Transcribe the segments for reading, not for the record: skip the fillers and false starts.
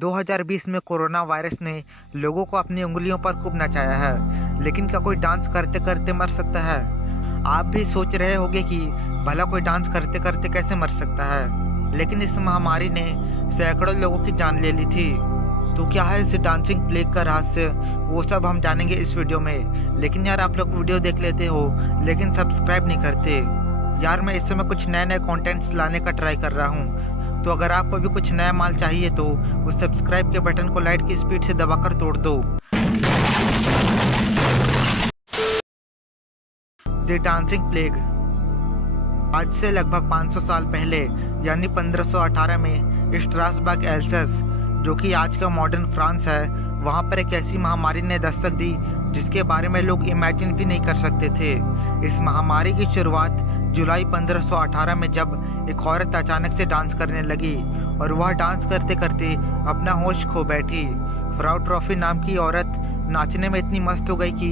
2020 में corona virus ने लोगों को अपनी उंगलियों पर खूब नचाया है, लेकिन क्या कोई डांस करते करते मर सकता है? आप भी सोच रहे होंगे कि भला कोई डांस करते करते कैसे मर सकता है, लेकिन इस महामारी ने सैकड़ों लोगों की जान ले ली थी। तो क्या है इस डांसिंग प्लेग का रहस्य, वो सब हम जानेंगे इस वीडियो में। लेकिन यार आप लोग वीडियो देख लेते हो लेकिन सब्सक्राइब नहीं करते। यार मैं इस समय कुछ नए नए कंटेंट्स लाने का ट्राई कर रहा हूँ, तो अगर आपको भी कुछ नया माल चाहिए तो उस सब्सक्राइब के बटन को लाइट की स्पीड से दबाकर तोड़ दो। द डांसिंग प्लेग आज से लगभग 500 साल पहले यानी 1518 में स्ट्रासबर्ग एल्सस, जो कि आज का मॉडर्न फ्रांस है, वहां पर एक ऐसी महामारी ने दस्तक दी जिसके बारे में लोग इमेजिन भी नहीं कर सकते थे। इस महामारी की शुरुआत जुलाई 1518 में जब एक औरत अचानक से डांस करने लगी और वह डांस करते करते अपना होश खो बैठी। फ्राउ ट्रॉफी नाम की औरत नाचने में इतनी मस्त हो गई कि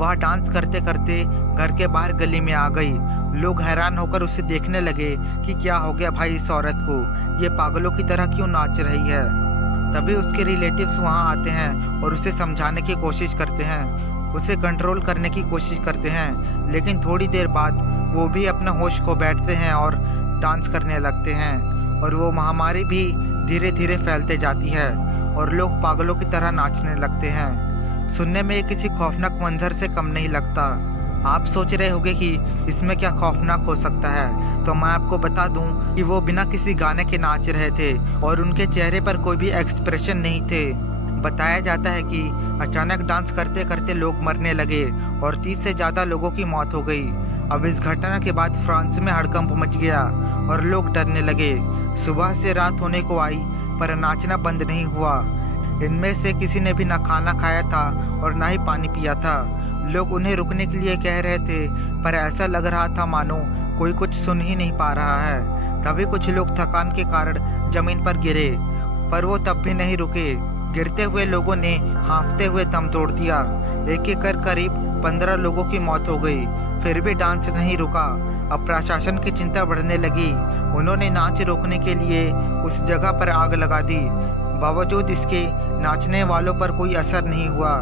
वह डांस करते करते घर के बाहर गली में आ गई। लोग हैरान होकर उसे देखने लगे कि क्या हो गया भाई इस औरत को, ये पागलों की तरह क्यों नाच रही है। तभी उसके रिलेटिव्स वहां आते हैं और उसे समझाने की कोशिश करते हैं, उसे कंट्रोल करने की कोशिश करते हैं, लेकिन थोड़ी देर बाद वो भी अपना होश खो बैठते हैं और डांस करने लगते हैं और वो महामारी भी धीरे धीरे फैलते जाती है और लोग पागलों की तरह नाचने लगते हैं। सुनने में ये किसी खौफनाक मंजर से कम नहीं लगता। आप सोच रहे होंगे कि इसमें क्या खौफनाक हो सकता है, तो मैं आपको बता दूं कि वो बिना किसी गाने के नाच रहे थे और उनके चेहरे पर कोई भी एक्सप्रेशन नहीं थे। बताया जाता है कि अचानक डांस करते करते लोग मरने लगे और 30 से ज़्यादा लोगों की मौत हो गई। अब इस घटना के बाद फ्रांस में हड़कंप मच गया और लोग डरने लगे। सुबह से रात होने को आई पर नाचना बंद नहीं हुआ। इनमें से किसी ने भी ना खाना खाया था और ना ही पानी पिया था। लोग उन्हें रुकने के लिए कह रहे थे पर ऐसा लग रहा था मानो कोई कुछ सुन ही नहीं पा रहा है। तभी कुछ लोग थकान के कारण जमीन पर गिरे, पर वो तब भी नहीं रुके। गिरते हुए लोगों ने हांफते हुए दम तोड़ दिया। एक एक कर करीब 15 लोगों की मौत हो गई, फिर भी डांस नहीं रुका। अब प्रशासन की चिंता बढ़ने लगी। उन्होंने नाच रोकने के लिए उस जगह पर आग लगा दी। बावजूद इसके नाचने वालों पर कोई असर नहीं हुआ।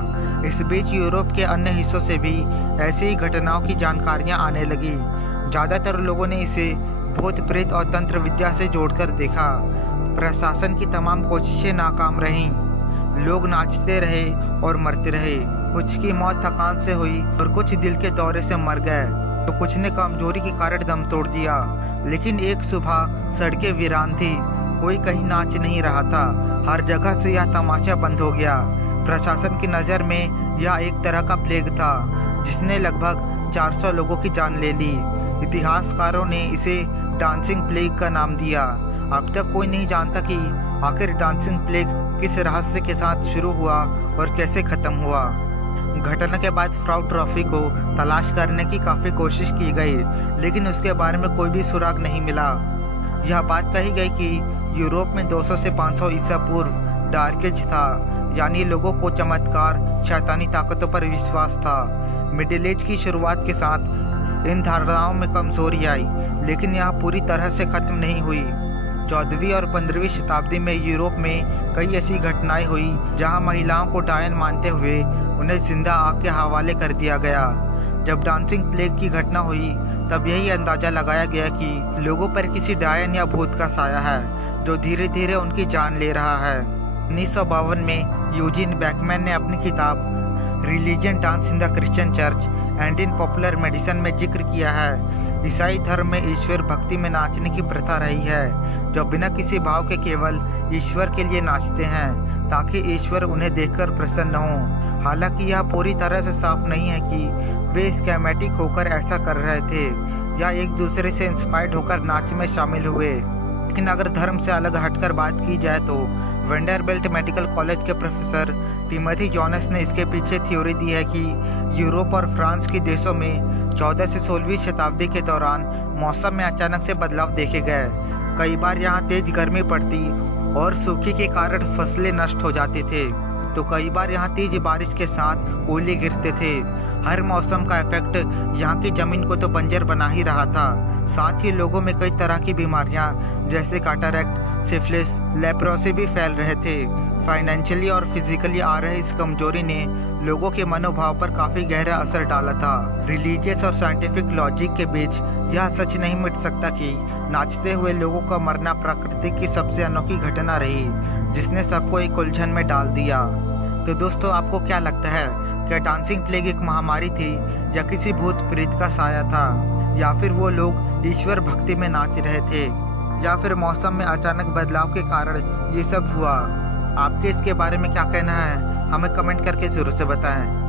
इस बीच यूरोप के अन्य हिस्सों से भी ऐसी ही घटनाओं की जानकारियां आने लगी। ज़्यादातर लोगों ने इसे भूत प्रेत और तंत्र विद्या से जोड़कर देखा। प्रशासन की तमाम कोशिशें नाकाम रहीं। लोग नाचते रहे और मरते रहे। कुछ की मौत थकान से हुई और कुछ दिल के दौरे से मर गए, तो कुछ ने कमजोरी के कारण दम तोड़ दिया। लेकिन एक सुबह सड़कें वीरान थी, कोई कहीं नाच नहीं रहा था। हर जगह से यह तमाशा बंद हो गया। प्रशासन की नज़र में यह एक तरह का प्लेग था जिसने लगभग 400 लोगों की जान ले ली। इतिहासकारों ने इसे डांसिंग प्लेग का नाम दिया। अब तक कोई नहीं जानता कि आखिर डांसिंग प्लेग किस रहस्य के साथ शुरू हुआ और कैसे खत्म हुआ। घटना के बाद फ्राउ ट्रॉफी को तलाश करने की काफ़ी कोशिश की गई, लेकिन उसके बारे में कोई भी सुराग नहीं मिला। यह बात कही गई कि यूरोप में 200 से 500 ईसा पूर्व डार्क एज था, यानी लोगों को चमत्कार, शैतानी ताकतों पर विश्वास था। मिडिल एज की शुरुआत के साथ इन धारणाओं में कमजोरी आई, लेकिन यह पूरी तरह से खत्म नहीं हुई। 14वीं और 15वीं शताब्दी में यूरोप में कई ऐसी घटनाएं हुई जहां महिलाओं को डायन मानते हुए उन्हें जिंदा आग के हवाले कर दिया गया। जब डांसिंग प्लेग की घटना हुई तब यही अंदाजा लगाया गया कि लोगों पर किसी डायन या भूत का साया है जो धीरे धीरे उनकी जान ले रहा है। 1952 में यूजीन बैकमैन ने अपनी किताब religion dance in the Christian church and in popular medicine में जिक्र किया है। ईसाई धर्म में ईश्वर भक्ति में नाचने की प्रथा रही है, जो बिना किसी भाव के केवल ईश्वर के लिए नाचते हैं ताकि ईश्वर उन्हें देखकर प्रसन्न हो। हालांकि यह पूरी तरह से साफ नहीं है कि वे स्कीमेटिक होकर ऐसा कर रहे थे या एक दूसरे से इंस्पायर्ड होकर नाच में शामिल हुए। लेकिन अगर धर्म से अलग हटकर बात की जाए तो वेंडरबिल्ट मेडिकल कॉलेज के प्रोफेसर टिमोथी जॉनस ने इसके पीछे थ्योरी दी है कि यूरोप और फ्रांस के देशों में 14 से 16वीं शताब्दी के दौरान मौसम में अचानक से बदलाव देखे गए। कई बार यहाँ तेज गर्मी पड़ती और सूखे के कारण फसलें नष्ट हो जाते थे, तो कई बार यहाँ तेज बारिश के साथ ओले गिरते थे। हर मौसम का इफेक्ट यहाँ की जमीन को तो बंजर बना ही रहा था, साथ ही लोगों में कई तरह की बीमारियाँ जैसे कैटरैक्ट, सिफिलिस, लेप्रोसी भी फैल रहे थे। फाइनेंशियली और फिजिकली आ रहे इस कमजोरी ने लोगों के मनोभाव पर काफी गहरा असर डाला था। रिलीजियस और साइंटिफिक लॉजिक के बीच यह सच नहीं मिट सकता कि नाचते हुए लोगों का मरना प्रकृति की सबसे अनोखी घटना रही, जिसने सबको एक उलझन में डाल दिया। तो दोस्तों, आपको क्या लगता है, क्या डांसिंग प्लेग एक महामारी थी, या किसी भूत प्रेत का साया था, या फिर वो लोग ईश्वर भक्ति में नाच रहे थे, या फिर मौसम में अचानक बदलाव के कारण ये सब हुआ? आपके इसके बारे में क्या कहना है, हमें कमेंट करके जरूर से बताएं।